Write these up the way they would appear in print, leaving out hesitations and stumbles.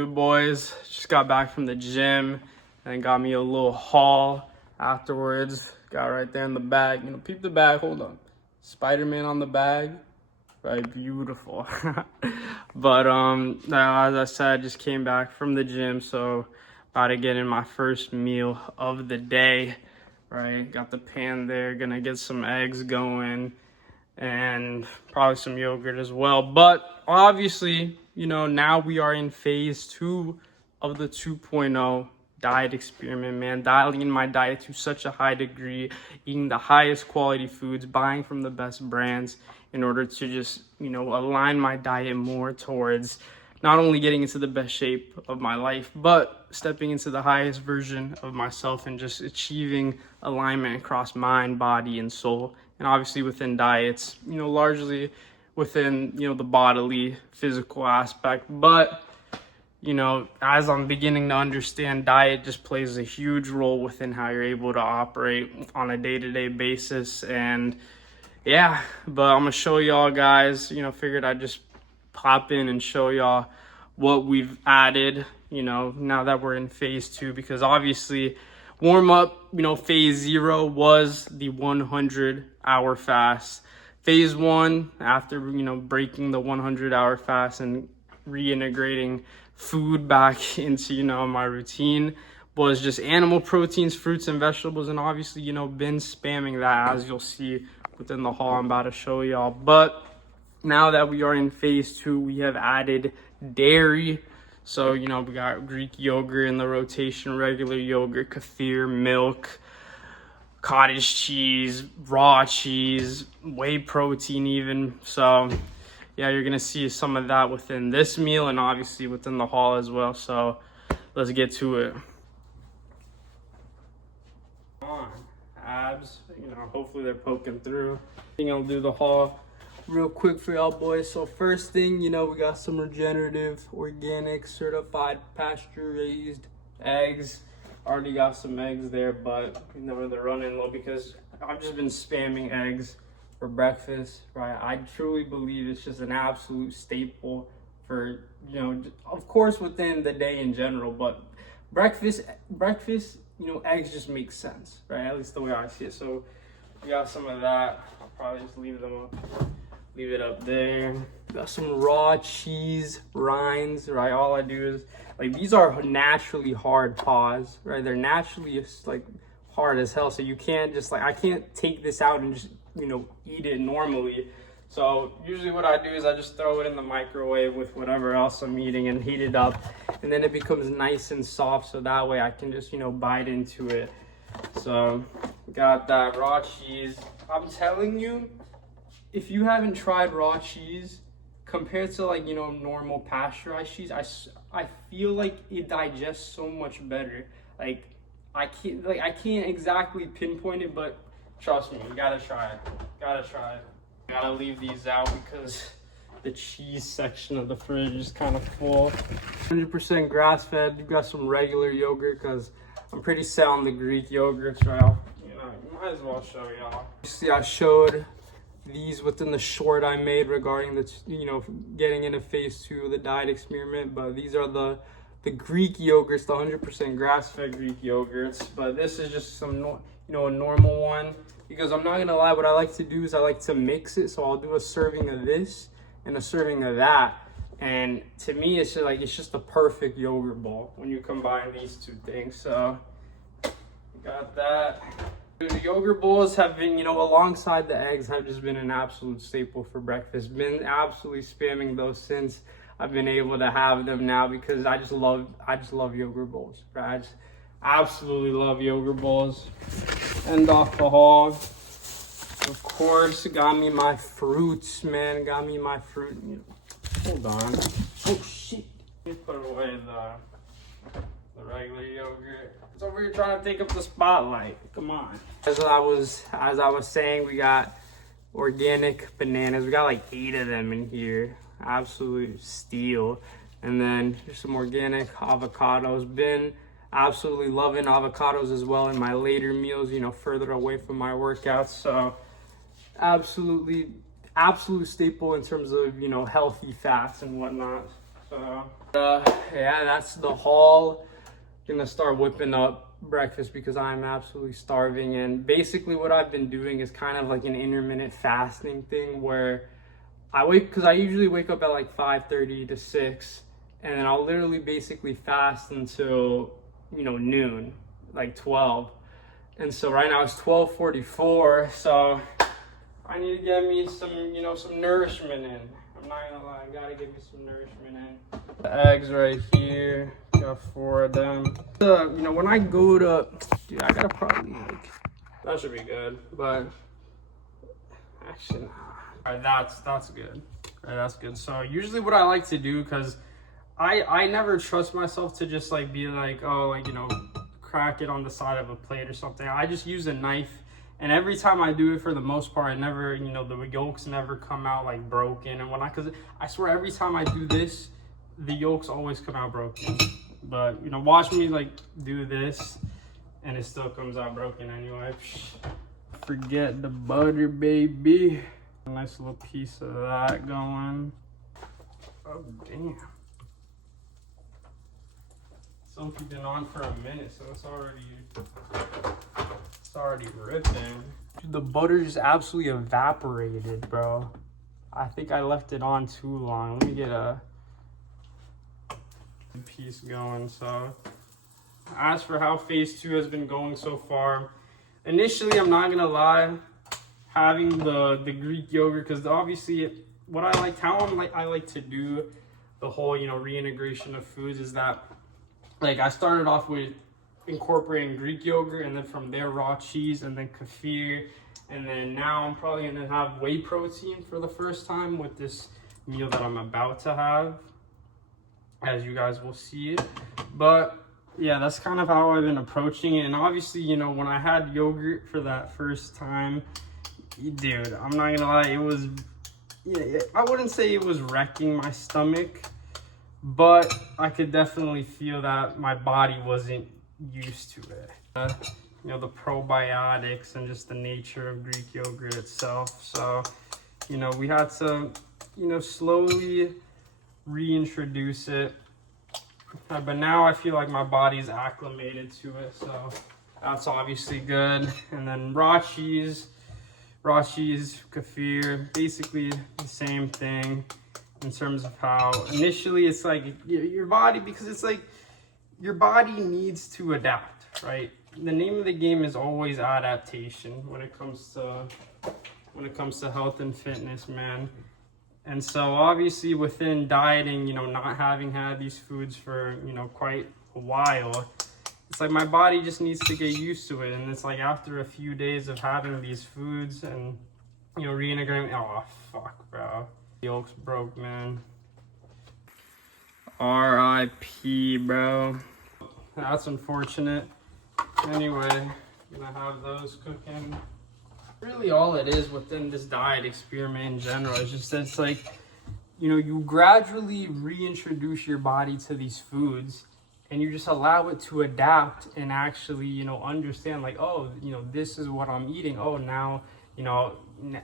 Good boys, just got back from the gym and got me a little haul afterwards. Got right there in the bag. You know, peep the bag, hold on. Spider-Man on the bag. Right, beautiful. But now, as I said, just came back from the gym, so about to get in my first meal of the day. Right, got the pan there, gonna get some eggs going and probably some yogurt as well. But obviously, you know, now we are in phase 2 of the 2.0 diet experiment, man. Dialing in my diet to such a high degree, eating the highest quality foods, buying from the best brands in order to just, you know, align my diet more towards not only getting into the best shape of my life, but stepping into the highest version of myself and just achieving alignment across mind, body, and soul. And obviously within diets, you know, largely within, you know, the bodily, physical aspect. But, you know, as I'm beginning to understand, diet just plays a huge role within how you're able to operate on a day-to-day basis. And yeah, but I'm gonna show y'all guys, you know, figured I'd just pop in and show y'all what we've added, you know, now that we're in phase 2, because obviously warm up, you know, phase 0 was the 100-hour fast. Phase 1, after, you know, breaking the 100-hour fast and reintegrating food back into, you know, my routine, was just animal proteins, fruits and vegetables, and obviously, you know, been spamming that, as you'll see within the haul I'm about to show y'all. But now that we are in phase 2, we have added dairy. So, you know, we got Greek yogurt in the rotation, regular yogurt, kefir, milk, cottage cheese, raw cheese, whey protein even. So yeah, you're gonna see some of that within this meal and obviously within the haul as well. So let's get to it. Abs, you know, hopefully they're poking through. I think I'll do the haul real quick for y'all boys. So first thing, you know, we got some regenerative, organic, certified, pasture raised eggs. Already got some eggs there, but you know, they're running low because I've just been spamming eggs for breakfast, right? I truly believe it's just an absolute staple for, you know, of course within the day in general, but breakfast, you know, eggs just make sense, right? At least the way I see it. So we got some of that. I'll probably just leave it up there. Got some raw cheese rinds, right? All I do is, like, these are naturally hard paws, right? They're naturally just like hard as hell. So you can't just like, I can't take this out and just, you know, eat it normally. So usually what I do is I just throw it in the microwave with whatever else I'm eating and heat it up. And then it becomes nice and soft. So that way I can just, you know, bite into it. So got that raw cheese. I'm telling you, if you haven't tried raw cheese compared to, like, you know, normal pasteurized cheese, I feel like it digests so much better. Like I can't exactly pinpoint it, but trust me, you gotta try it. Gotta leave these out because the cheese section of the fridge is kind of full. 100% grass-fed. You got some regular yogurt because I'm pretty set on the Greek yogurts, right? You know, might as well show y'all. See, I showed these within the short I made regarding the, you know, getting into phase 2 of the diet experiment, but these are the Greek yogurts, the 100% grass-fed Greek yogurts. But this is just some, you know, a normal one, because I'm not gonna lie, what I like to do is I like to mix it. So I'll do a serving of this and a serving of that, and to me it's just like, it's just the perfect yogurt bowl when you combine these two things. So got that. The yogurt bowls have been, you know, alongside the eggs, have just been an absolute staple for breakfast. Been absolutely spamming those since I've been able to have them now, because I just love yogurt bowls, right? I just absolutely love yogurt bowls. End off the haul, of course, got me my fruits, man. Got me my fruit. Hold on. Oh shit. Let me put away the regular yogurt. It's over here trying to take up the spotlight. Come on. As I was saying, we got organic bananas. We got like 8 of them in here. Absolute steal. And then here's some organic avocados. Been absolutely loving avocados as well in my later meals, you know, further away from my workouts. So absolute staple in terms of, you know, healthy fats and whatnot. So yeah, that's the haul. Gonna start whipping up breakfast because I'm absolutely starving. And basically what I've been doing is kind of like an intermittent fasting thing where because I usually wake up at like 5:30 to 6, and then I'll literally basically fast until, you know, noon, like 12. And so right now it's 12:44, so I need to get me some, you know, some nourishment in. I'm not gonna lie, I gotta get me some nourishment in. The eggs right here, got 4 of them. You know, when I go to, dude, I gotta probably like, that should be good, but actually, nah. All right, that's good. All right, that's good. So usually what I like to do, because I never trust myself to just like be like, oh, like, you know, crack it on the side of a plate or something. I just use a knife, and every time I do it, for the most part, I never, you know, the yolks never come out like broken. And because I swear every time I do this, the yolks always come out broken. But, you know, watch me like do this and it still comes out broken anyway. Forget the butter, baby. A nice little piece of that going. Oh, damn. Something's been on for a minute, so it's already ripping. Dude, the butter just absolutely evaporated, bro. I think I left it on too long. Let me get a piece going. So as for how phase 2 has been going so far, initially, I'm not gonna lie, having the Greek yogurt, because obviously what I like to do the whole, you know, reintegration of foods is that, like, I started off with incorporating Greek yogurt, and then from there raw cheese, and then kefir, and then now I'm probably gonna have whey protein for the first time with this meal that I'm about to have, as you guys will see. But yeah, that's kind of how I've been approaching it. And obviously, you know, when I had yogurt for that first time, dude, I'm not gonna lie, it was, yeah, I wouldn't say it was wrecking my stomach, but I could definitely feel that my body wasn't used to it. You know, the probiotics and just the nature of Greek yogurt itself. So, you know, we had to, you know, slowly reintroduce it. But now I feel like my body's acclimated to it, so that's obviously good. And then raw cheese, kefir, basically the same thing in terms of how initially it's like your body, because it's like your body needs to adapt, right? The name of the game is always adaptation when it comes to health and fitness, man. And so obviously within dieting, you know, not having had these foods for, you know, quite a while, it's like my body just needs to get used to it. And it's like after a few days of having these foods and, you know, reintegrating, oh, fuck, bro. The yolks broke, man. R.I.P., bro. That's unfortunate. Anyway, gonna have those cooking. Really all it is within this diet experiment in general is just that it's like, you know, you gradually reintroduce your body to these foods and you just allow it to adapt and actually, you know, understand like, oh, you know, this is what I'm eating. Oh, now, you know,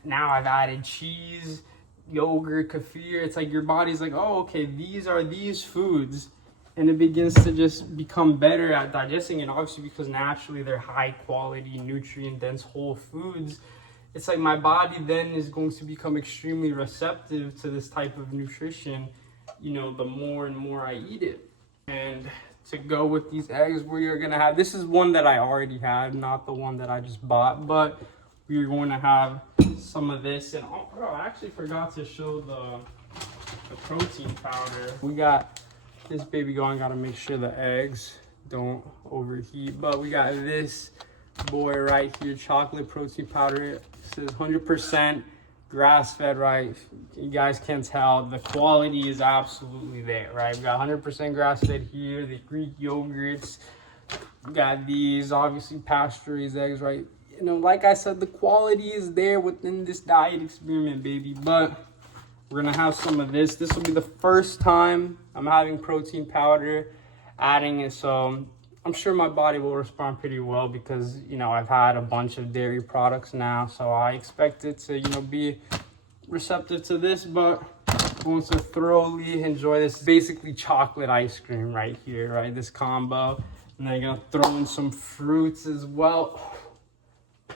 now I've added cheese, yogurt, kefir. It's like your body's like, oh, okay, these are these foods. And it begins to just become better at digesting it. Obviously, because naturally they're high quality, nutrient dense whole foods. It's like my body then is going to become extremely receptive to this type of nutrition, you know, the more and more I eat it. And to go with these eggs, we are gonna have, this is one that I already had, not the one that I just bought, but we are going to have some of this. And oh, bro, I actually forgot to show the protein powder. We got this baby going. Gotta make sure the eggs don't overheat, but we got this boy right here, chocolate protein powder. It says 100% grass-fed, right? You guys can tell the quality is absolutely there, right? We got 100% grass-fed here, the Greek yogurts, we got these obviously pasture-raised eggs, right? You know, like I said, the quality is there within this diet experiment, baby. But we're gonna have some of this. This will be the first time I'm having protein powder, adding it, so I'm sure my body will respond pretty well because, you know, I've had a bunch of dairy products now, so I expect it to, you know, be receptive to this. But going to thoroughly enjoy this. Basically chocolate ice cream right here, right? This combo. And then I'm gonna throw in some fruits as well.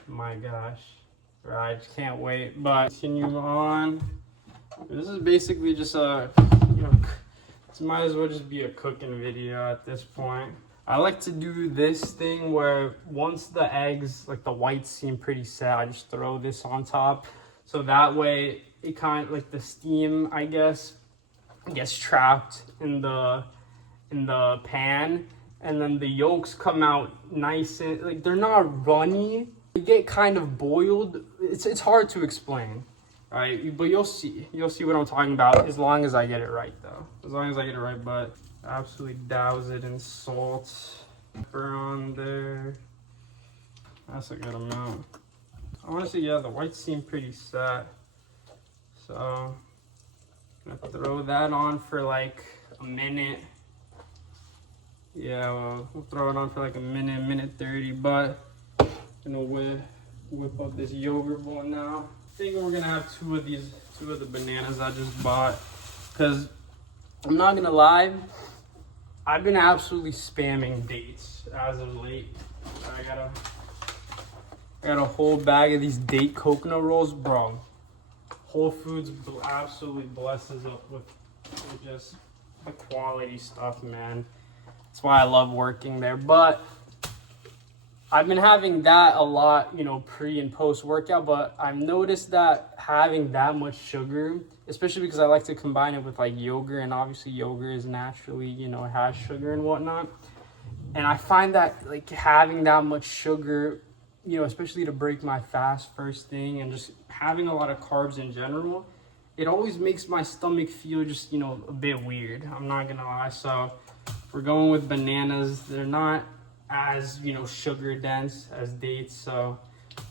My gosh. Right, I just can't wait. But continue on. This is basically just a, this might as well just be a cooking video at this point. I like to do this thing where once the eggs, like the whites seem pretty set, I just throw this on top. So that way it kind of like the steam, I guess, gets trapped in the pan. And then the yolks come out nice and like they're not runny. They get kind of boiled. It's hard to explain, right? But you'll see what I'm talking about as long as I get it right, though. As long as I get it right, but absolutely douse it in salt. Pepper on there. That's a good amount. Honestly, yeah, the whites seem pretty set. So I'm gonna throw that on for like a minute. Yeah, well, we'll throw it on for like a minute 30, but I'm gonna whip up this yogurt bowl now. I think we're gonna have two of the bananas I just bought, because I'm not gonna lie, I've been absolutely spamming dates as of late. I got a whole bag of these date coconut rolls, bro. Whole Foods absolutely blesses up with just the quality stuff, man. That's why I love working there. But I've been having that a lot, pre and post workout, but I've noticed that having that much sugar, especially because I like to combine it with like yogurt, and obviously yogurt is naturally, it has sugar and whatnot. And I find that like having that much sugar, especially to break my fast first thing, and just having a lot of carbs in general, it always makes my stomach feel just, a bit weird. I'm not gonna lie. So we're going with bananas. They're not as, sugar dense as dates, so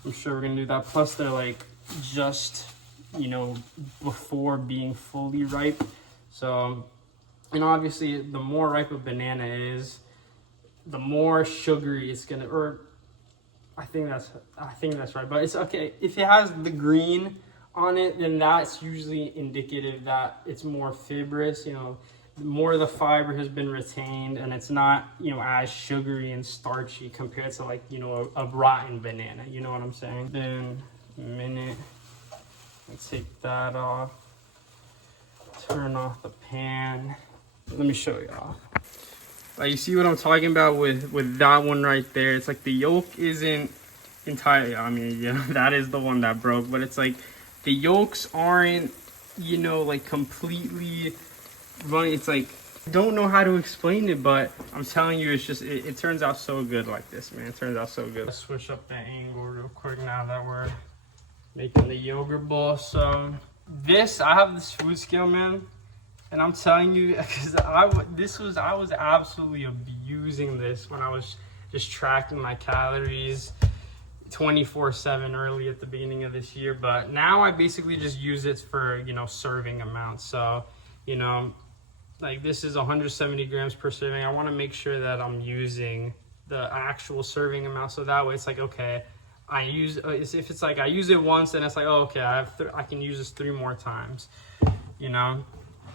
I'm sure we're gonna do that. Plus they're like just, before being fully ripe. So, obviously the more ripe a banana is, the more sugary it's gonna, or I think that's right. But it's okay. If it has the green on it, then that's usually indicative that it's more fibrous, more of the fiber has been retained, and it's not, as sugary and starchy compared to like, a rotten banana. You know what I'm saying? Then a minute, let's take that off, turn off the pan. Let me show you off. Like, you see what I'm talking about with that one right there? It's like the yolk isn't entirely, that is the one that broke, but it's like the yolks aren't, like completely running. It's like, I don't know how to explain it, but I'm telling you, it's just, it turns out so good like this, man. It turns out so good. Let's switch up the angle real quick now that we're making the yogurt bowl. So I have this food scale, man. And I'm telling you, because I was absolutely abusing this when I was just tracking my calories 24/7 early at the beginning of this year. But now I basically just use it for, serving amounts. So, like this is 170 grams per serving. I want to make sure that I'm using the actual serving amount. So that way it's like, okay, I use, if it's like I use it once and it's like, oh, okay, I can use this 3 more times,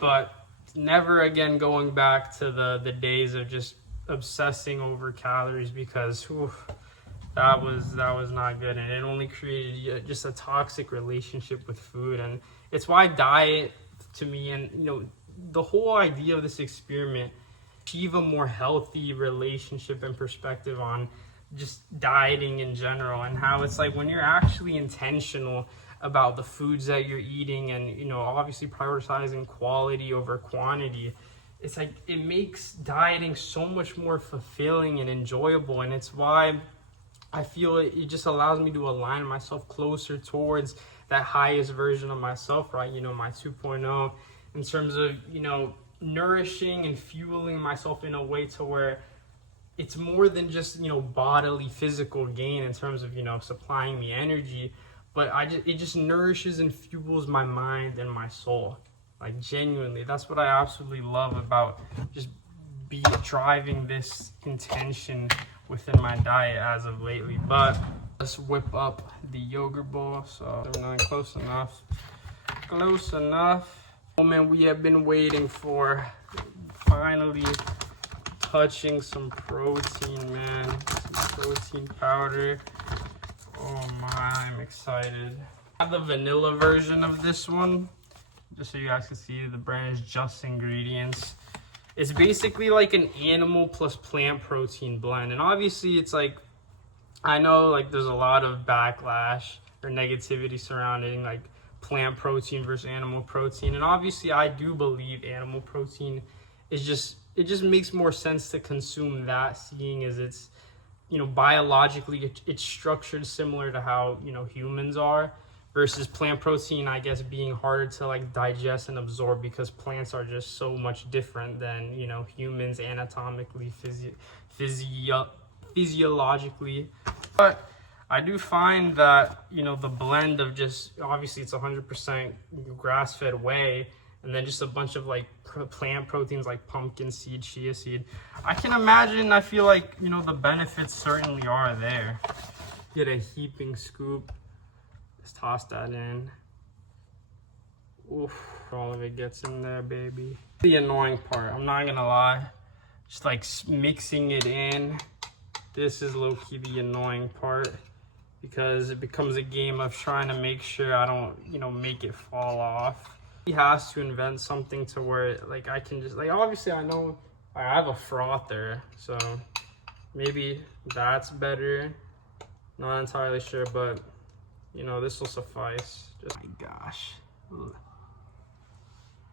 But never again going back to the days of just obsessing over calories, because that was not good, and it only created just a toxic relationship with food. And it's why diet to me, and the whole idea of this experiment, achieve a more healthy relationship and perspective on just dieting in general, and how it's like when you're actually intentional about the foods that you're eating, and obviously prioritizing quality over quantity, it's like it makes dieting so much more fulfilling and enjoyable. And it's why I feel it just allows me to align myself closer towards that highest version of myself, right? My 2.0, in terms of nourishing and fueling myself in a way to where it's more than just bodily physical gain in terms of supplying me energy, but it just nourishes and fuels my mind and my soul. Like, genuinely, that's what I absolutely love about just driving this intention within my diet as of lately. But let's whip up the yogurt bowl. So we're not close enough. Moment we have been waiting for. Finally touching some protein, man. Some protein powder. Oh my, I'm excited. I have the vanilla version of this one, just so you guys can see. The brand is Just Ingredients. It's basically like an animal plus plant protein blend. And obviously it's like, I know like there's a lot of backlash or negativity surrounding like plant protein versus animal protein. And obviously I do believe animal protein is it just makes more sense to consume that, seeing as it's, you know, biologically it's structured similar to how, you know, humans are, versus plant protein, I guess, being harder to like digest and absorb because plants are just so much different than, you know, humans anatomically, physiologically. But I do find that, you know, the blend of just, obviously it's 100% grass-fed whey, and then just a bunch of like plant proteins like pumpkin seed, chia seed. I can imagine, I feel like, you know, the benefits certainly are there. Get a heaping scoop. Just toss that in. Oof, all of it gets in there, baby. The annoying part, I'm not gonna lie, just like mixing it in. This is low-key the annoying part, because it becomes a game of trying to make sure I don't, you know, make it fall off. He has to invent something to where like I can just like, obviously I know I have a frother, so maybe that's better. Not entirely sure, but you know, this will suffice. Just, my gosh,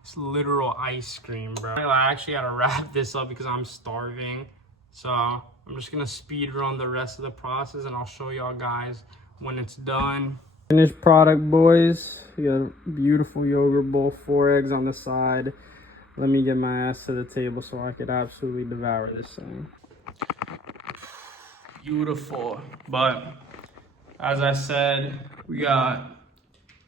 it's literal ice cream, bro. I actually gotta wrap this up because I'm starving, so I'm just gonna speed run the rest of the process and I'll show y'all guys when it's done. Finished product, boys. We got a beautiful yogurt bowl, 4 eggs on the side. Let me get my ass to the table so I could absolutely devour this thing. Beautiful. But as I said, we got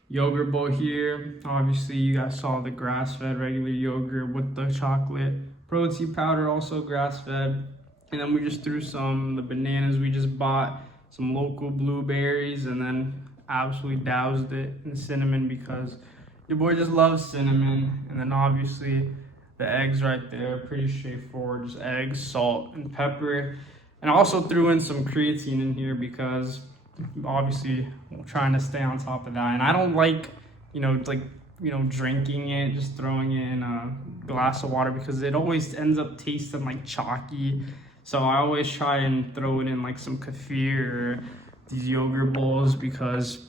yogurt bowl here. Obviously you guys saw the grass-fed regular yogurt with the chocolate protein powder, also grass-fed. And then we just threw the bananas we just bought, some local blueberries, and then absolutely doused it in cinnamon because your boy just loves cinnamon. And then obviously the eggs right there, pretty straightforward, just eggs, salt, and pepper. And I also threw in some creatine in here because obviously I'm trying to stay on top of that. And I don't like, drinking it, just throwing it in a glass of water, because it always ends up tasting like chalky. So I always try and throw it in like some kefir or these yogurt bowls, because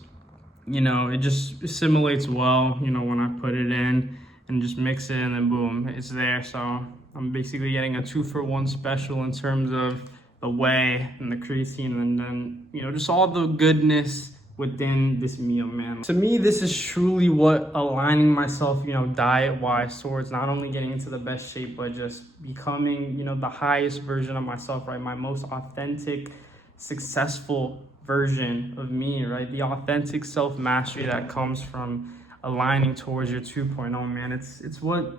it just assimilates well, when I put it in and just mix it, and then boom, it's there. So I'm basically getting a 2-for-1 special in terms of the whey and the creatine, and then just all the goodness within this meal, man. To me, this is truly what aligning myself, diet-wise towards not only getting into the best shape, but just becoming, the highest version of myself, right? My most authentic, successful version of me, right? The authentic self-mastery that comes from aligning towards your 2.0, man. It's what,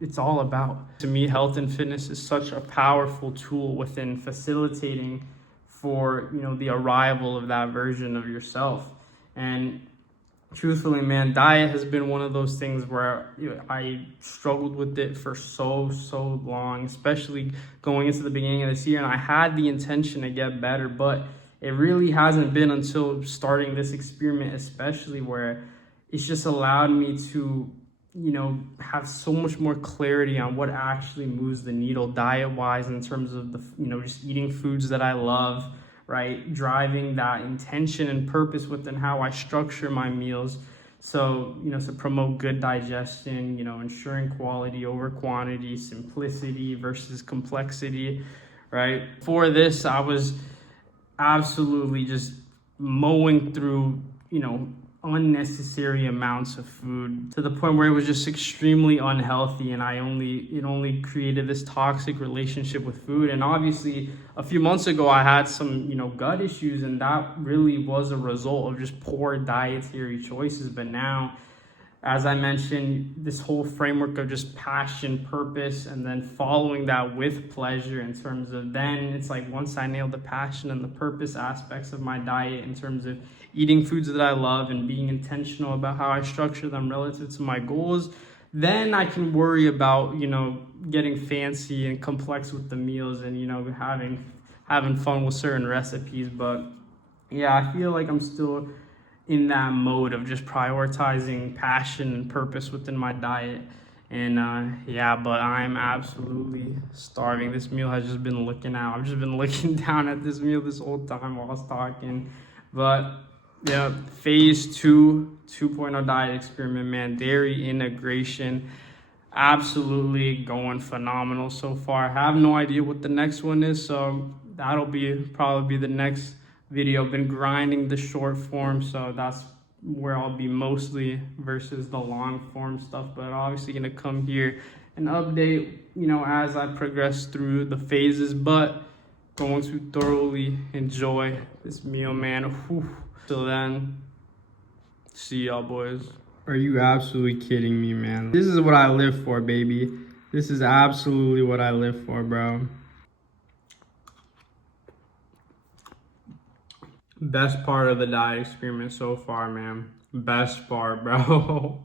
it's all about. To me, health and fitness is such a powerful tool within facilitating for, the arrival of that version of yourself. And truthfully, man, diet has been one of those things where I struggled with it for so long, especially going into the beginning of this year. And I had the intention to get better, but it really hasn't been until starting this experiment, especially, where it's just allowed me to, have so much more clarity on what actually moves the needle diet-wise, in terms of the, just eating foods that I love, right? Driving that intention and purpose within how I structure my meals. So, to promote good digestion, ensuring quality over quantity, simplicity versus complexity, right? For this, I was absolutely just mowing through, unnecessary amounts of food, to the point where it was just extremely unhealthy, and it only created this toxic relationship with food. And obviously a few months ago I had some gut issues, and that really was a result of just poor dietary choices. But now as I mentioned, this whole framework of just passion, purpose, and then following that with pleasure in terms of then it's like once I nail the passion and the purpose aspects of my diet in terms of eating foods that I love and being intentional about how I structure them relative to my goals, then I can worry about, you know, getting fancy and complex with the meals and, you know, having fun with certain recipes. But yeah, I feel like I'm still in that mode of just prioritizing passion and purpose within my diet. And yeah, but I'm absolutely starving. This meal has just been looking out. I've just been looking down at this meal this whole time while I was talking. But yeah, phase 2, 2.0 diet experiment, man. Dairy integration, absolutely going phenomenal so far. I have no idea what the next one is, so that'll probably be the next video. Been grinding the short form, so that's where I'll be mostly versus the long form stuff. But I'm obviously gonna come here and update, you know, as I progress through the phases. But going to thoroughly enjoy this meal, man. Whew. Till then, see y'all, boys. Are you absolutely kidding me, man? This is what I live for, baby. This is absolutely what I live for, bro. Best part of the diet experiment so far, man. Best part, bro.